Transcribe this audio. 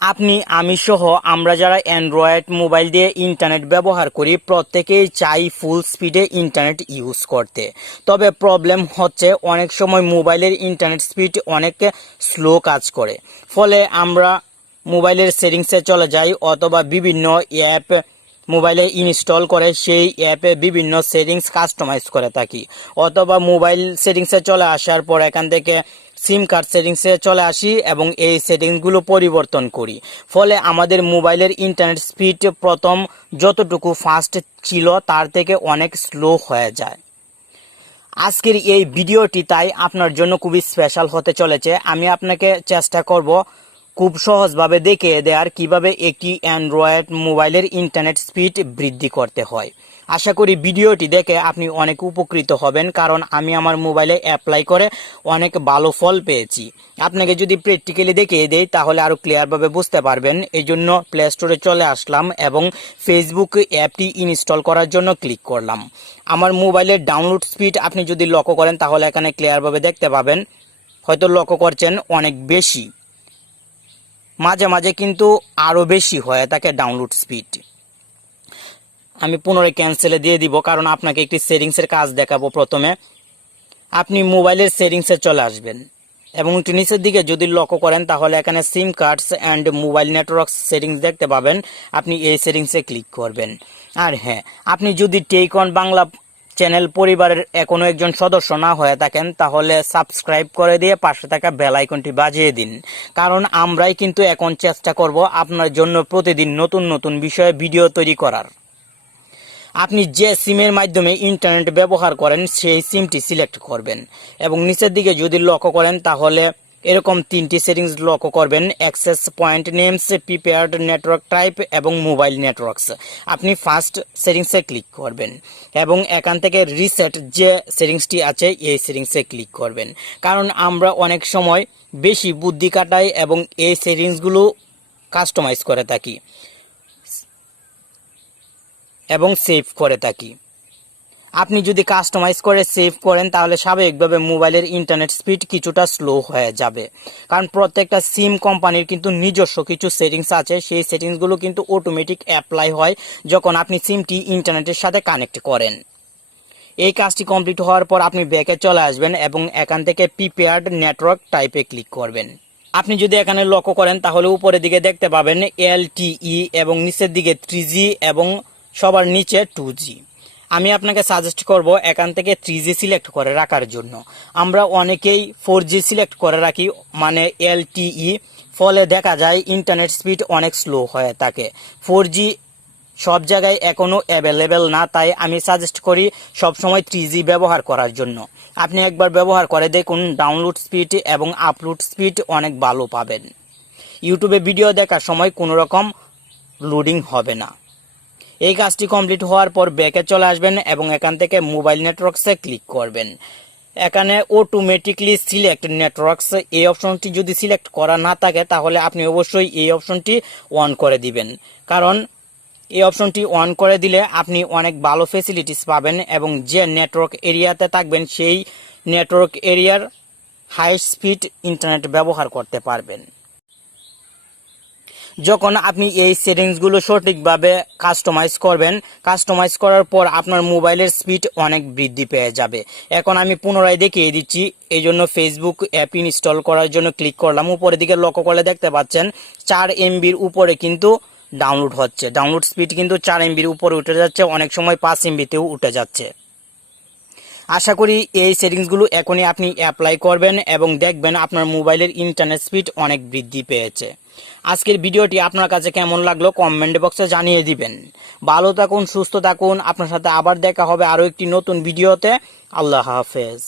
আপনি আমি সহ আমরা যারা অ্যান্ড্রয়েড মোবাইল দিয়ে ইন্টারনেট ব্যবহার করি প্রত্যেকেই চাই ফুল স্পিডে ইন্টারনেট ইউজ করতে। তবে প্রবলেম হচ্ছে অনেক সময় মোবাইলের ইন্টারনেট স্পিড অনেক স্লো কাজ করে, ফলে আমরা মোবাইলের সেটিংসে চলে যাই অথবা বিভিন্ন অ্যাপ মোবাইলে ইনস্টল করে সেই অ্যাপে বিভিন্ন সেটিংস কাস্টমাইজ করে থাকি, অথবা মোবাইল সেটিংসে চলে আসার পর এখান থেকে সিম কার্ড সেটিংসে চলে আসি এবং এই সেটিংসগুলো পরিবর্তন করি। ফলে আমাদের মোবাইলের ইন্টারনেট স্পিড প্রথম যতটুকু ফাস্ট ছিল তার থেকে অনেক স্লো হয়ে যায়। আজকের এই ভিডিওটি তাই আপনার জন্য খুবই স্পেশাল হতে চলেছে। আমি আপনাকে চেষ্টা করব খুব সহজভাবে দেখিয়ে দেওয়ার কিভাবে একটি অ্যান্ড্রয়েড মোবাইলের ইন্টারনেট স্পিড বৃদ্ধি করতে হয়। আশা করি ভিডিওটি দেখে আপনি অনেক উপকৃত হবেন, কারণ আমি আমার মোবাইলে অ্যাপ্লাই করে অনেক ভালো ফল পেয়েছি। আপনাকে যদি প্র্যাকটিক্যালি দেখিয়ে দেই তাহলে আরও ক্লিয়ারভাবে বুঝতে পারবেন। এই জন্য প্লে স্টোরে চলে আসলাম এবং ফেসবুক অ্যাপটি ইনস্টল করার জন্য ক্লিক করলাম। আমার মোবাইলের ডাউনলোড স্পিড আপনি যদি লক্ষ্য করেন তাহলে এখানে ক্লিয়ারভাবে দেখতে পাবেন। হয়তো লক্ষ্য করছেন অনেক বেশি, মাঝে মাঝে কিন্তু আরও বেশি হয়ে থাকে ডাউনলোড স্পিড। আমি পুনরায় ক্যান্সেলে দিয়ে দিব, কারণ আপনাকে একটি সেটিংসের কাজ দেখাবো। প্রথমে আপনি মোবাইলের সেটিংসে চলে আসবেন এবং একটু নিচের দিকে যদি লক্ষ্য করেন তাহলে এখানে SIM cards and mobile network settings দেখতে পাবেন। আপনি এই সেটিংসে ক্লিক করবেন। আর হ্যাঁ, আপনি যদি টেকন বাংলা চ্যানেল পরিবারের কোনো একজন সদস্য না হয়ে থাকেন তাহলে সাবস্ক্রাইব করে দিয়ে পাশে থাকা বেল আইকনটি বাজিয়ে দিন, কারণ আমরাই কিন্তু এখন চেষ্টা করব আপনার জন্য প্রতিদিন নতুন নতুন বিষয়ে ভিডিও তৈরি করার। আপনি যে সিমের মাধ্যমে ইন্টারনেট ব্যবহার করেন সেই সিমটি সিলেক্ট করবেন এবং নিচের দিকে যদি লক্ষ্য করেন তাহলে এরকম তিনটি সেটিংস লক্ষ্য করবেন: access point names, prepared network type এবং মোবাইল নেটওয়ার্কস। আপনি ফার্স্ট সেটিংসে ক্লিক করবেন এবং এখান থেকে রিসেট যে সেটিংসটি আছে এই সেটিংসে ক্লিক করবেন, কারণ আমরা অনেক সময় বেশি বুদ্ধি কাটাই এবং এই সেটিংসগুলো কাস্টমাইজ করে থাকি এবং সেভ করে থাকি। আপনি যদি কাস্টমাইজ করে সেভ করেন তাহলে স্বাভাবিকভাবে মোবাইলের ইন্টারনেট স্পিড কিছুটা স্লো হয়ে যাবে, কারণ প্রত্যেকটা সিম কোম্পানির কিন্তু নিজস্ব কিছু সেটিংস আছে। সেই সেটিংসগুলো কিন্তু অটোমেটিক অ্যাপ্লাই হয় যখন আপনি সিমটি ইন্টারনেটের সাথে কানেক্ট করেন। এই কাজটি কমপ্লিট হওয়ার পর আপনি ব্যাকে চলে আসবেন এবং এখান থেকে প্রিপেয়ার্ড নেটওয়ার্ক টাইপে ক্লিক করবেন। আপনি যদি এখানে লক্ষ্য করেন তাহলে উপরের দিকে দেখতে পাবেন LTE এবং নিচের দিকে 3G এবং সবার নিচে 2G। আমি আপনাকে সাজেস্ট করব এখান থেকে 3G সিলেক্ট করে রাখার জন্য। আমরা অনেকেই 4G সিলেক্ট করে রাখি, মানে LTE, ফলে দেখা যায় ইন্টারনেট স্পিড অনেক স্লো হয়ে থাকে। 4G সব জায়গায় এখনও অ্যাভেলেবেল না, তাই আমি সাজেস্ট করি সবসময় 3G ব্যবহার করার জন্য। আপনি একবার ব্যবহার করে দেখুন, ডাউনলোড স্পিড এবং আপলোড স্পিড অনেক ভালো পাবেন। ইউটিউবে ভিডিও দেখার সময় কোনো রকম লোডিং হবে না। এই কাজটি কমপ্লিট হওয়ার পর ব্যাকে চলে আসবেন এবং এখান থেকে মোবাইল নেটওয়ার্কসে ক্লিক করবেন। এখানে অটোমেটিকলি সিলেক্ট নেটওয়ার্কস এই অপশনটি যদি সিলেক্ট করা না থাকে তাহলে আপনি অবশ্যই এই অপশনটি অন করে দিবেন, কারণ এই অপশনটি অন করে দিলে আপনি অনেক ভালো ফেসিলিটিস পাবেন এবং যে নেটওয়ার্ক এরিয়াতে থাকবেন সেই নেটওয়ার্ক এরিয়ার হাই স্পিড ইন্টারনেট ব্যবহার করতে পারবেন। যখন আপনি এই সেটিংসগুলো সঠিকভাবে কাস্টমাইজ করবেন, কাস্টমাইজ করার পর আপনার মোবাইলের স্পিড অনেক বৃদ্ধি পেয়ে যাবে। এখন আমি পুনরায় দেখিয়ে দিচ্ছি। এই জন্য ফেসবুক অ্যাপ ইনস্টল করার জন্য ক্লিক করলাম। উপরের দিকে লক্ষ্য করলে দেখতে পাচ্ছেন 4 MBর উপরে কিন্তু ডাউনলোড হচ্ছে। ডাউনলোড স্পিড কিন্তু 4 MBর উপরে উঠে যাচ্ছে, অনেক সময় 5 MBতেও উঠে যাচ্ছে। আশা করি এই সেটিংসগুলো এখনই আপনি অ্যাপ্লাই করবেন এবং দেখবেন আপনার মোবাইলের ইন্টারনেট স্পিড অনেক বৃদ্ধি পেয়েছে। আজকের ভিডিওটি আপনার কাছে কেমন লাগলো কমেন্ট বক্সে জানিয়ে দিবেন। ভালো থাকুন, সুস্থ থাকুন। আপনার সাথে আবার দেখা হবে আরও একটি নতুন ভিডিওতে। আল্লাহ হাফেজ।